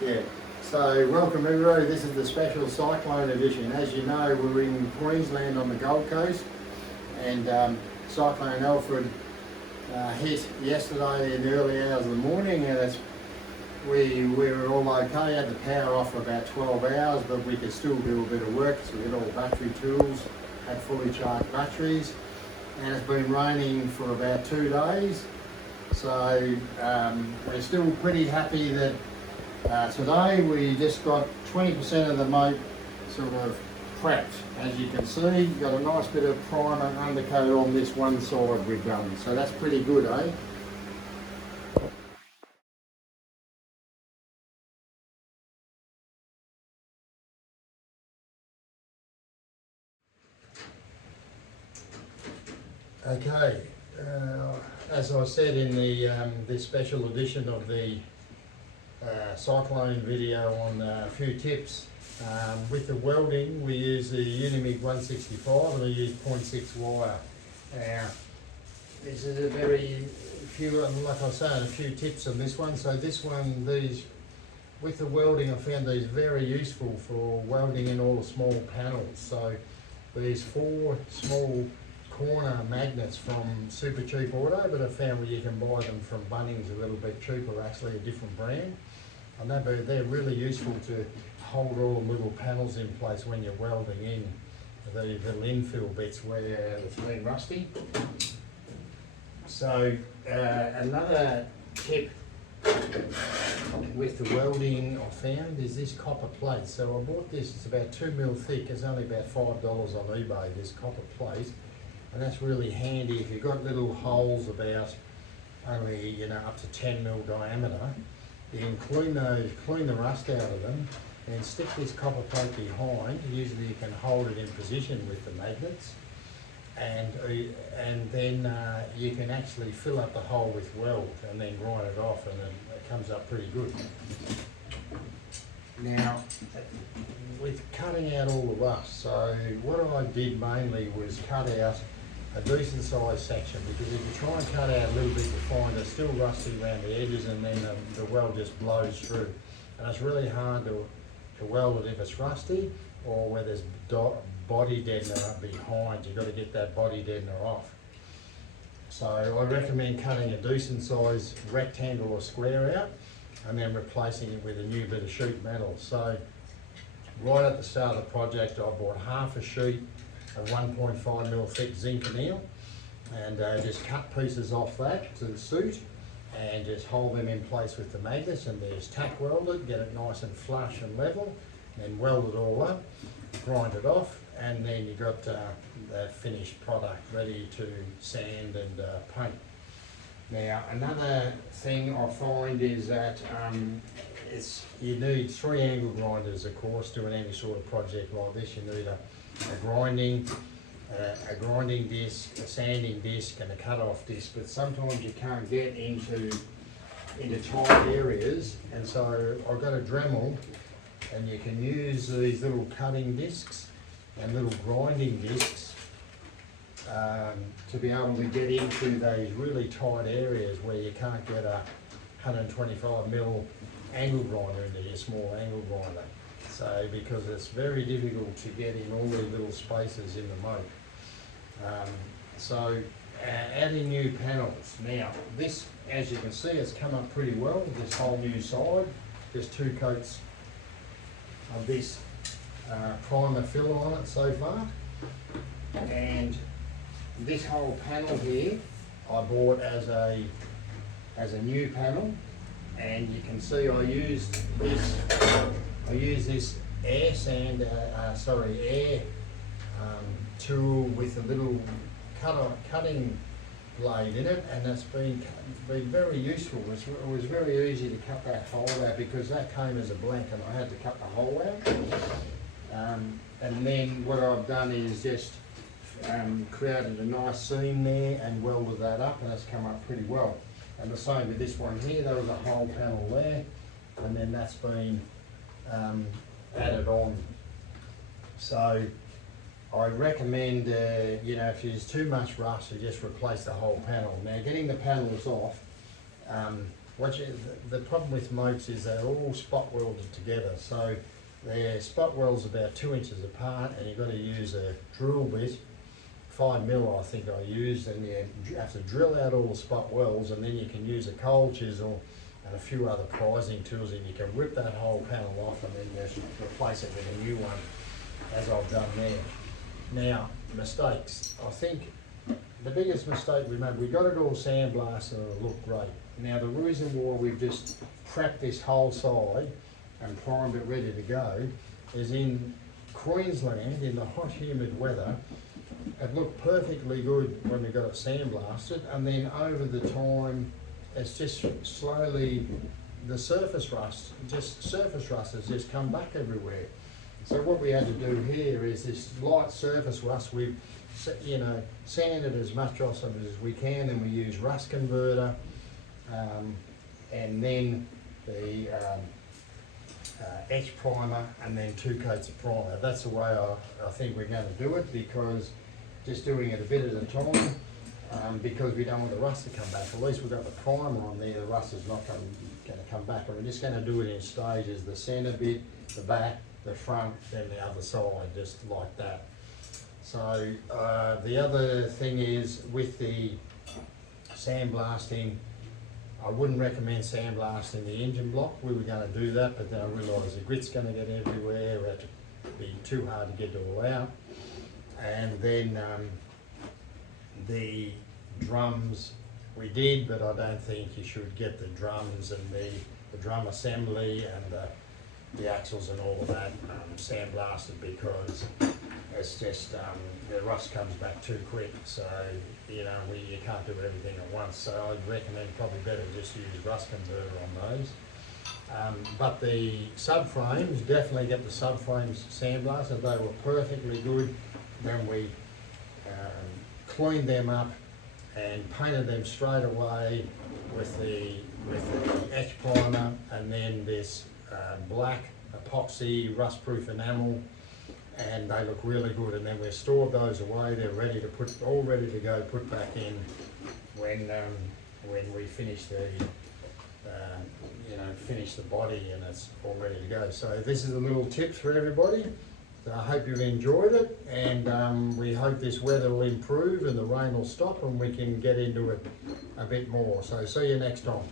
Yeah. So welcome everybody. This is the special Cyclone edition. As you know, we're in Queensland on the Gold Coast, and Cyclone Alfred hit yesterday in the early hours of the morning, and we were all okay. Had the power off for about 12 hours, but we could still do a bit of work. So we had all battery tools, had fully charged batteries, and it's been raining for about 2 days. So we're still pretty happy that today we just got 20% of the moat sort of prepped. As you can see, got a nice bit of primer undercoat on this one side we've done. So that's pretty good, eh? Okay, as I said in the special edition of the Cyclone video on a few tips. With the welding, we use the Unimig 165 and I use 0.6 wire. Now, this is a very few, like I was saying, a few tips on this one. So this one, with the welding, I found these very useful for welding in all the small panels. So these 4 small corner magnets from Super Cheap Auto, but I found where you can buy them from Bunnings a little bit cheaper, actually a different brand. And they're really useful to hold all the little panels in place when you're welding in the little infill bits where it's been rusty. So another tip with the welding I found is this copper plate. So I bought this, it's about 2mm thick, it's only about $5 on eBay, this copper plate. And that's really handy if you've got little holes about only, up to 10mm diameter. You can clean the rust out of them and stick this copper plate behind. Usually you can hold it in position with the magnets, and then you can actually fill up the hole with weld and then grind it off, and then it comes up pretty good. Now, with cutting out all the rust, so what I did mainly was cut out a decent sized section, because if you try and cut out a little bit, you find it's still rusty around the edges, and then the weld just blows through. And it's really hard to weld it if it's rusty, or where there's body deadener behind. You've got to get that body deadener off. So I recommend cutting a decent sized rectangle or square out, and then replacing it with a new bit of sheet metal. So right at the start of the project, I bought half a sheet of 1.5mm thick zinc and just cut pieces off that to the suit and just hold them in place with the magnets, and just tack weld it, get it nice and flush and level, then weld it all up, grind it off, and then you got the finished product ready to sand and paint. Now, another thing I find is that you need 3 angle grinders, of course, doing any sort of project like this. You need a grinding disc, a sanding disc, and a cut-off disc. But sometimes you can't get into tight areas, and so I've got a Dremel, and you can use these little cutting discs and little grinding discs to be able to get into those really tight areas where you can't get a 125mm angle grinder into your small angle grinder. So, because it's very difficult to get in all these little spaces in the moat. Adding new panels. Now, this, as you can see, has come up pretty well, this whole new side. Just 2 coats of this primer filler on it so far. And this whole panel here, I bought as a new panel. And you can see I used this air tool with a little cutting blade in it, and it's been very useful. It was very easy to cut that hole out, because that came as a blank and I had to cut the hole out. And then what I've done is just created a nice seam there and welded that up, and it's come up pretty well. And the same with this one here, there was a whole panel there, and then that's been added on. So I recommend, if there's too much rust, you just replace the whole panel. Now, getting the panels off, the problem with moats is they're all spot welded together. So their spot welds about 2 inches apart, and you've got to use a drill bit, 5mm I think I used, and you have to drill out all the spot welds, and then you can use a cold chisel and a few other prizing tools, and you can rip that whole panel off and then just replace it with a new one, as I've done there. Now, mistakes. I think the biggest mistake we made, we got it all sandblasted and it looked great. Now, the reason why we've just prepped this whole side and primed it ready to go is in Queensland, in the hot humid weather, it looked perfectly good when we got it sandblasted, and then over the time it's just slowly, the surface rust has just come back everywhere. So what we had to do here is this light surface rust, we've sanded as much off of it as we can, and we use rust converter, and then the etch primer, and then 2 coats of primer. That's the way I think we're going to do it, because just doing it a bit at a time, because we don't want the rust to come back. At least we've got the primer on there, the rust is not going to come back, and we're just going to do it in stages, the centre bit, the back, the front, then the other side, just like that. So the other thing is, with the sandblasting, I wouldn't recommend sandblasting the engine block. We were going to do that, but then I realised the grit's going to get everywhere, it had to be too hard to get it all out. And then the drums we did, but I don't think you should get the drums and the drum assembly and the axles and all of that sandblasted, because it's just the rust comes back too quick. So you can't do everything at once. So I'd recommend probably better just use rust converter on those. But the subframes, definitely get the subframes sandblasted. They were perfectly good. Then we cleaned them up and painted them straight away with the etch primer, and then this black epoxy rust-proof enamel, and they look really good. And then we stored those away. They're ready to all ready to go, put back in when we finish the finish the body, and it's all ready to go. So this is a little tip for everybody. So I hope you've enjoyed it, and we hope this weather will improve and the rain will stop and we can get into it a bit more. So see you next time.